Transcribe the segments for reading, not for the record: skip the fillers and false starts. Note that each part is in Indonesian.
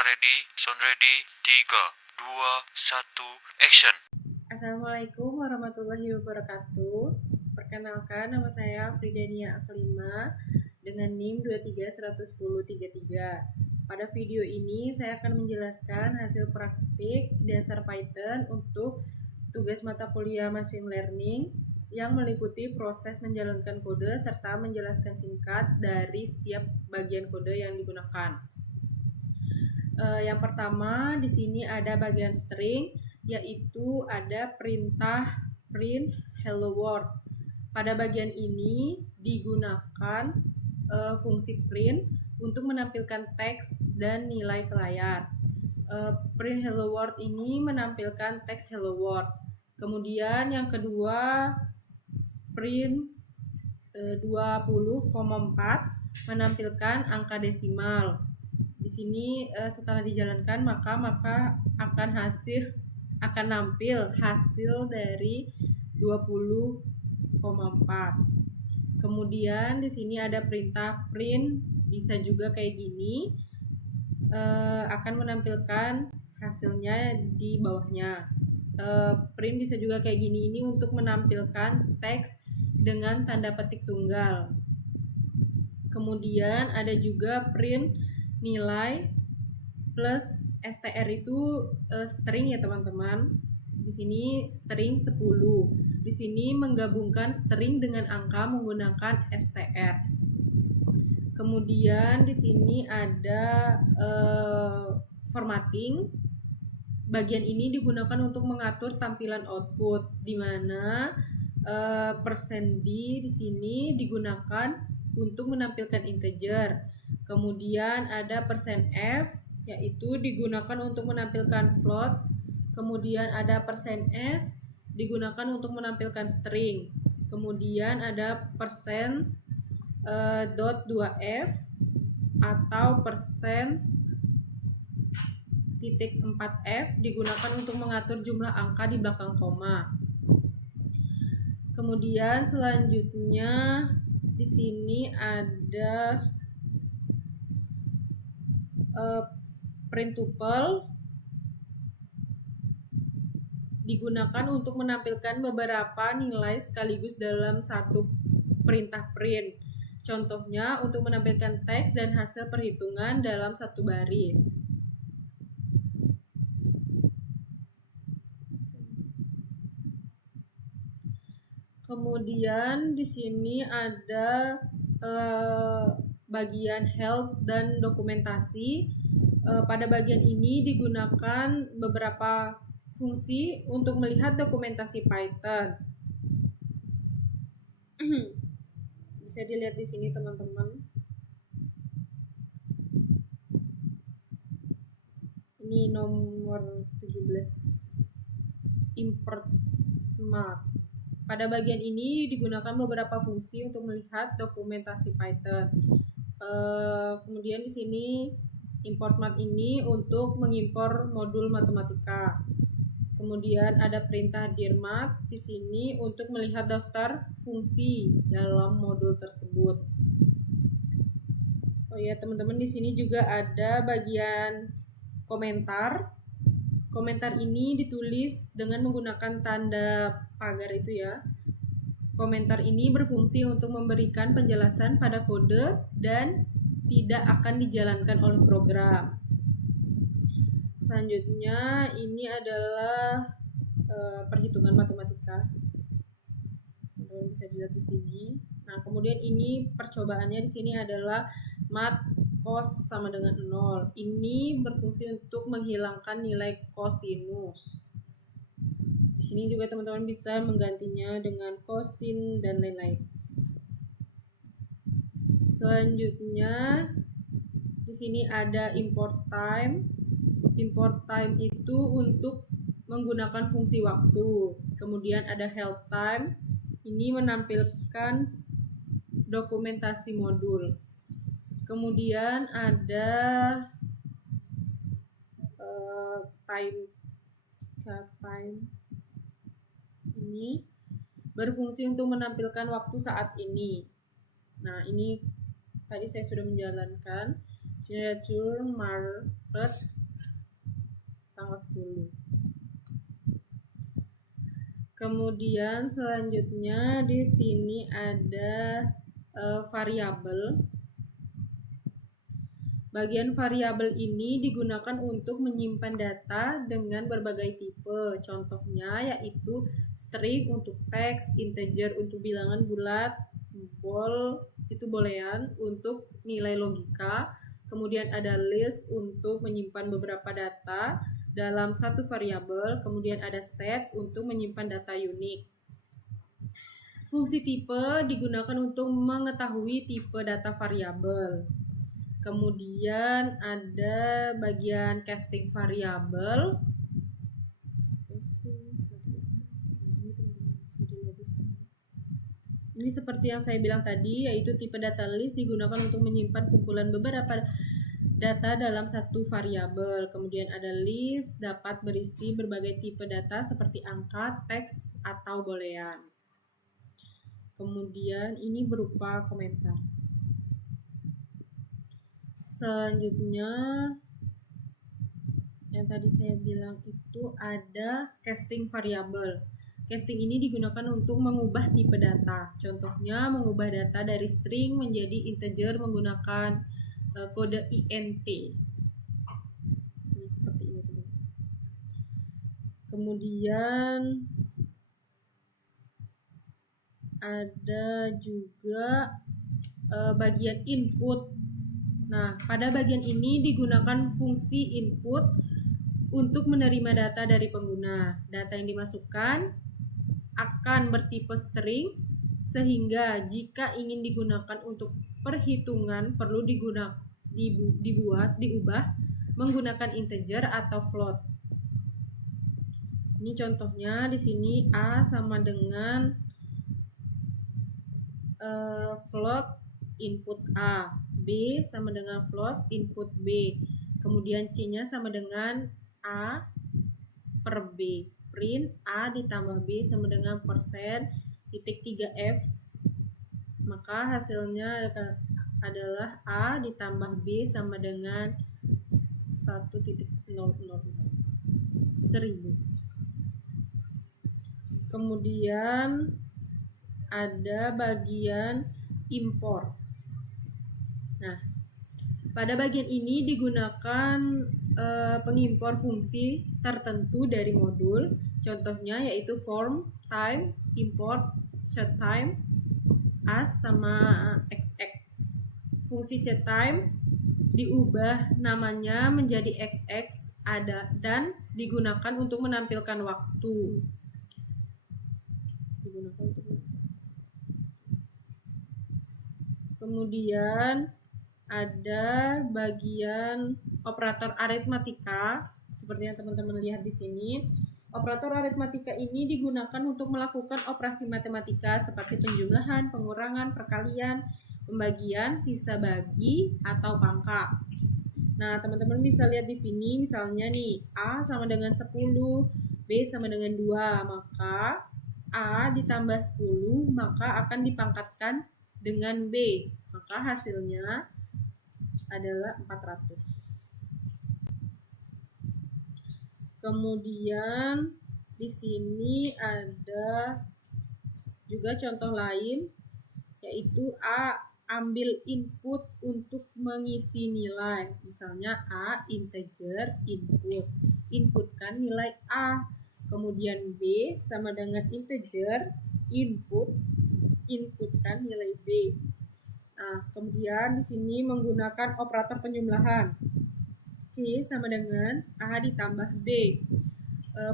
Kamera ready, sound ready, 3, 2, 1, action. Assalamualaikum warahmatullahi wabarakatuh. Perkenalkan, nama saya Fridania Aklima dengan NIM 2311033. Pada video ini saya akan menjelaskan hasil praktik dasar Python untuk tugas mata kuliah Machine Learning yang meliputi proses menjalankan kode serta menjelaskan singkat dari setiap bagian kode yang digunakan. Yang pertama di sini ada bagian string, yaitu ada perintah print hello world. Pada bagian ini digunakan fungsi print untuk menampilkan teks dan nilai ke layar. Print hello world ini menampilkan teks hello world. Kemudian yang kedua print 20,4 menampilkan angka desimal. Di sini setelah dijalankan maka akan nampil hasil dari 20,4. Kemudian di sini ada perintah print, bisa juga kayak gini, akan menampilkan hasilnya di bawahnya. Print bisa juga kayak gini, ini untuk menampilkan teks dengan tanda petik tunggal. Kemudian ada juga print nilai plus str itu string ya teman-teman. Di sini string 10. Di sini menggabungkan string dengan angka menggunakan str. Kemudian di sini ada formatting. Bagian ini digunakan untuk mengatur tampilan output, di mana %d di sini digunakan untuk menampilkan integer. Kemudian ada %f, yaitu digunakan untuk menampilkan float. Kemudian ada %s digunakan untuk menampilkan string. Kemudian ada %.2f atau %.4f digunakan untuk mengatur jumlah angka di belakang koma. Kemudian selanjutnya di sini ada print tuple digunakan untuk menampilkan beberapa nilai sekaligus dalam satu perintah print. Contohnya untuk menampilkan teks dan hasil perhitungan dalam satu baris. Kemudian di sini ada bagian help dan dokumentasi. Pada bagian ini digunakan beberapa fungsi untuk melihat dokumentasi Python. Bisa dilihat di sini teman-teman. Ini nomor 17, import mark. Pada bagian ini digunakan beberapa fungsi untuk melihat dokumentasi Python. Kemudian di sini import math ini untuk mengimpor modul matematika. Kemudian ada perintah dirmat di sini untuk melihat daftar fungsi dalam modul tersebut. Oh ya teman-teman, di sini juga ada bagian komentar. Komentar ini ditulis dengan menggunakan tanda pagar itu ya. Komentar ini berfungsi untuk memberikan penjelasan pada kode dan tidak akan dijalankan oleh program. Selanjutnya ini adalah perhitungan matematika. Teman-teman bisa dilihat di sini. Nah, kemudian ini percobaannya di sini adalah mat cos sama dengan 0. Ini berfungsi untuk menghilangkan nilai kosinus. Di sini juga teman-teman bisa menggantinya dengan kosin dan lain-lain. Selanjutnya di sini ada import time. Import time itu untuk menggunakan fungsi waktu. Kemudian ada help time. Ini menampilkan dokumentasi modul. Kemudian ada time ini berfungsi untuk menampilkan waktu saat ini. Nah, ini tadi saya sudah menjalankan. Signature Maret tanggal 10. Kemudian selanjutnya di sini ada variabel. Bagian variabel ini digunakan untuk menyimpan data dengan berbagai tipe. Contohnya yaitu string untuk teks, integer untuk bilangan bulat, bool itu boolean untuk nilai logika. Kemudian ada list untuk menyimpan beberapa data dalam satu variabel. Kemudian ada set untuk menyimpan data unik. Fungsi tipe digunakan untuk mengetahui tipe data variabel. Kemudian ada bagian casting variabel. Ini seperti yang saya bilang tadi, yaitu tipe data list digunakan untuk menyimpan kumpulan beberapa data dalam satu variabel. Kemudian ada list dapat berisi berbagai tipe data seperti angka, teks, atau boolean. Kemudian ini berupa komentar. Selanjutnya yang tadi saya bilang itu ada casting variabel. Casting ini digunakan untuk mengubah tipe data. Contohnya mengubah data dari string menjadi integer menggunakan kode int. Ini seperti ini teman-teman. Kemudian ada juga bagian input. Nah, pada bagian ini digunakan fungsi input untuk menerima data dari pengguna. Data yang dimasukkan akan bertipe string, sehingga jika ingin digunakan untuk perhitungan perlu diubah menggunakan integer atau float. Ini contohnya di sini A sama dengan float input A, B sama dengan float input B, kemudian C-nya sama dengan A per B, print A ditambah B sama dengan persen titik 3F, maka hasilnya adalah A ditambah B sama dengan 1.000. Kemudian ada bagian import. Nah, pada bagian ini digunakan pengimpor fungsi tertentu dari modul. Contohnya yaitu form, time, import, setTime, as sama xx. Fungsi setTime diubah namanya menjadi xx dan digunakan untuk menampilkan waktu. Kemudian ada bagian operator aritmatika seperti yang teman-teman lihat di sini. Operator aritmatika ini digunakan untuk melakukan operasi matematika seperti penjumlahan, pengurangan, perkalian, pembagian, sisa bagi, atau pangkal. Nah, teman-teman bisa lihat di sini misalnya nih, A sama dengan 10, B sama dengan 2, maka A ditambah 10 maka akan dipangkatkan dengan B, maka hasilnya adalah 400. Kemudian di sini ada juga contoh lain, yaitu A ambil input untuk mengisi nilai. Misalnya A integer inputkan nilai A. Kemudian B sama dengan integer inputkan nilai B. Nah, kemudian di sini menggunakan operator penjumlahan. C sama dengan A ditambah B.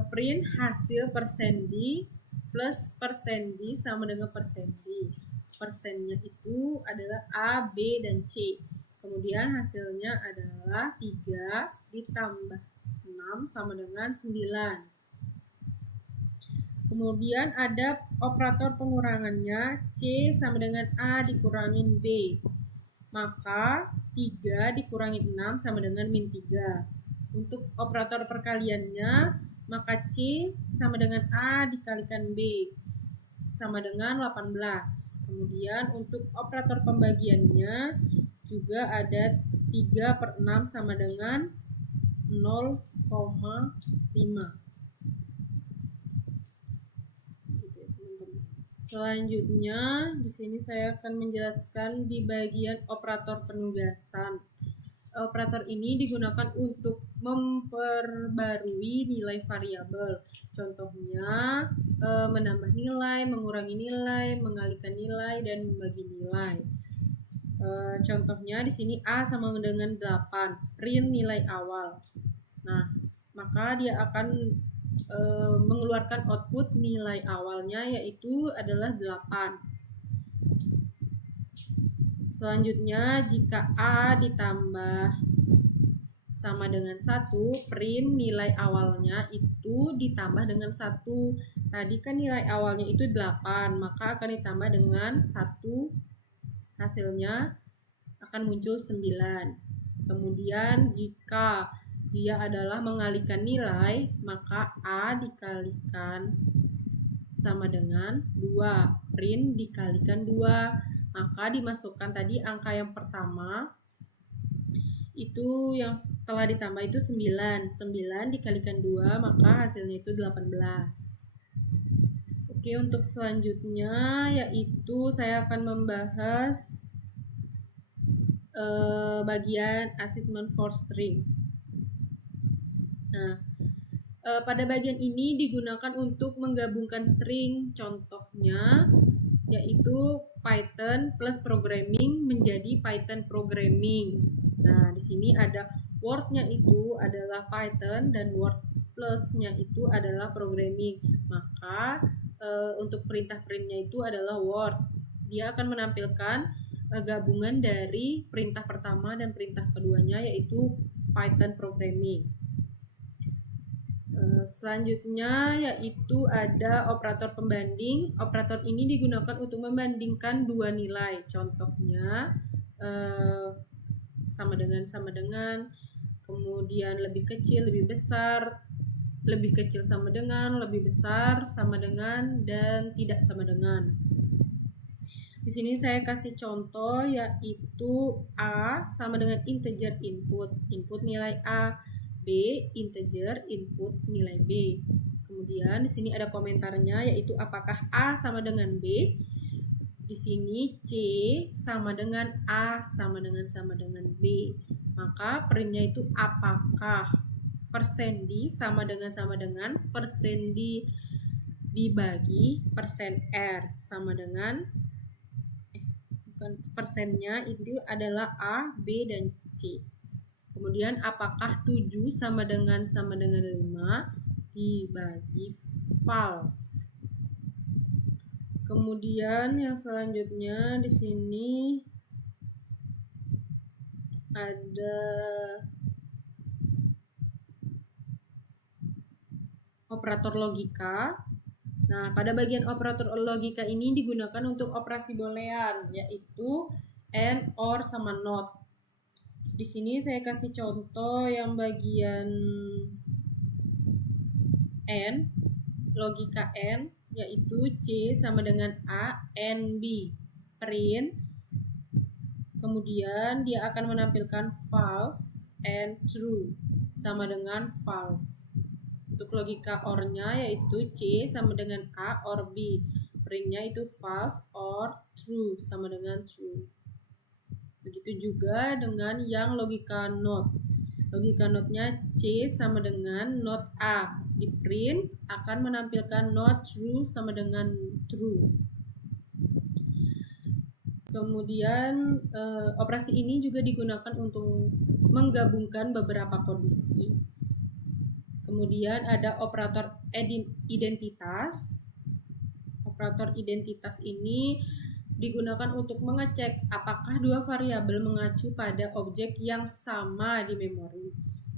Print hasil persen D plus persen D sama dengan persen D. Persennya itu adalah A, B, dan C. Kemudian hasilnya adalah 3 ditambah 6 sama dengan 9. Kemudian ada operator pengurangannya, C sama dengan A dikurangin B. Maka 3 dikurangi 6 sama dengan min 3. Untuk operator perkaliannya, maka C sama dengan A dikalikan B sama dengan 18. Kemudian untuk operator pembagiannya juga ada 3 3/6 sama dengan 0,5. Selanjutnya, di sini saya akan menjelaskan di bagian operator penugasan. Operator ini digunakan untuk memperbarui nilai variabel. Contohnya, menambah nilai, mengurangi nilai, mengalihkan nilai, dan membagi nilai. Contohnya di sini A sama dengan 8, print nilai awal. Nah, maka dia akan mengeluarkan output nilai awalnya yaitu adalah 8. Selanjutnya, jika A ditambah sama dengan 1, print nilai awalnya itu ditambah dengan 1. Tadi kan nilai awalnya itu 8, maka akan ditambah dengan 1, hasilnya akan muncul 9. Kemudian jika dia adalah mengalihkan nilai, maka A dikalikan sama dengan 2, print dikalikan 2, maka dimasukkan tadi angka yang pertama itu yang setelah ditambah itu 9 dikalikan 2, maka hasilnya itu 18. Oke, untuk selanjutnya yaitu saya akan membahas bagian assignment for string. Nah, pada bagian ini digunakan untuk menggabungkan string. Contohnya yaitu Python plus programming menjadi Python programming. Nah, di sini ada word-nya itu adalah Python dan word plus-nya itu adalah programming. Maka untuk perintah print-nya itu adalah word. Dia akan menampilkan gabungan dari perintah pertama dan perintah keduanya yaitu Python programming. Selanjutnya yaitu ada operator pembanding. Operator ini digunakan untuk membandingkan dua nilai. Contohnya sama dengan, kemudian lebih kecil, lebih besar, lebih kecil sama dengan, lebih besar sama dengan, dan tidak sama dengan. Di sini saya kasih contoh yaitu A sama dengan integer input nilai A, B integer input nilai B. Kemudian di sini ada komentarnya yaitu apakah A sama dengan B. Di sini C sama dengan A sama dengan B. Maka printnya itu apakah persen D sama dengan persen D dibagi persen R sama dengan persennya itu adalah A, B, dan C. Kemudian apakah 7 sama dengan 5 dibagi false. Kemudian yang selanjutnya di sini ada operator logika. Nah, pada bagian operator logika ini digunakan untuk operasi boolean, yaitu AND, OR, sama NOT. Di sini saya kasih contoh yang bagian AND, logika AND, yaitu C sama dengan A, and B, print. Kemudian dia akan menampilkan false and true sama dengan false. Untuk logika OR-nya yaitu C sama dengan A or B. Print-nya itu false or true sama dengan true. Begitu juga dengan yang logika NOT. Logika NOT-nya C sama dengan NOT A. Di print akan menampilkan NOT true sama dengan true. Kemudian operasi ini juga digunakan untuk menggabungkan beberapa kondisi. Kemudian ada operator identitas. Operator identitas ini digunakan untuk mengecek apakah dua variabel mengacu pada objek yang sama di memori.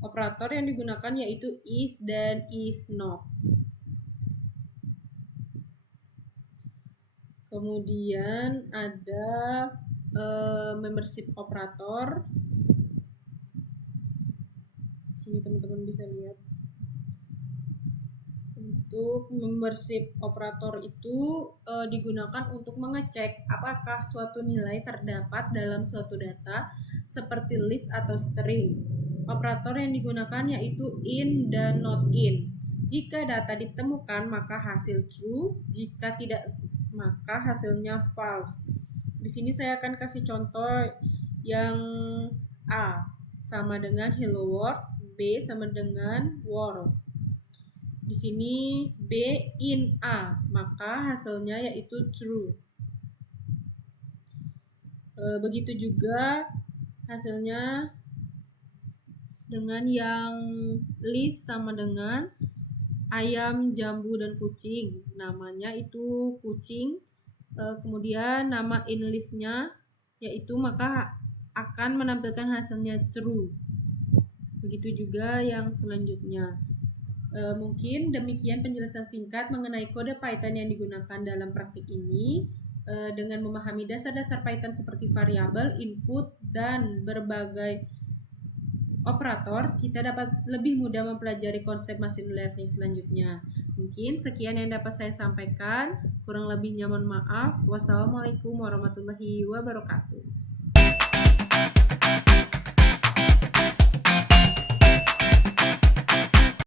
Operator yang digunakan yaitu is dan is not. Kemudian ada membership operator. Sini teman-teman bisa lihat. Untuk membership operator itu digunakan untuk mengecek apakah suatu nilai terdapat dalam suatu data seperti list atau string. Operator yang digunakan yaitu in dan not in. Jika data ditemukan maka hasil true, jika tidak maka hasilnya false. Di sini saya akan kasih contoh yang A sama dengan hello world, B sama dengan world. Di sini B in A, maka hasilnya yaitu true. Begitu juga hasilnya dengan yang list sama dengan ayam, jambu, dan kucing. Namanya itu kucing. Kemudian nama in listnya yaitu maka akan menampilkan hasilnya true. Begitu juga yang selanjutnya. Mungkin demikian penjelasan singkat mengenai kode Python yang digunakan dalam praktik ini. Dengan memahami dasar-dasar Python seperti variabel, input, dan berbagai operator, kita dapat lebih mudah mempelajari konsep machine learning selanjutnya. Mungkin sekian yang dapat saya sampaikan. Kurang lebihnya mohon maaf. Wassalamualaikum warahmatullahi wabarakatuh.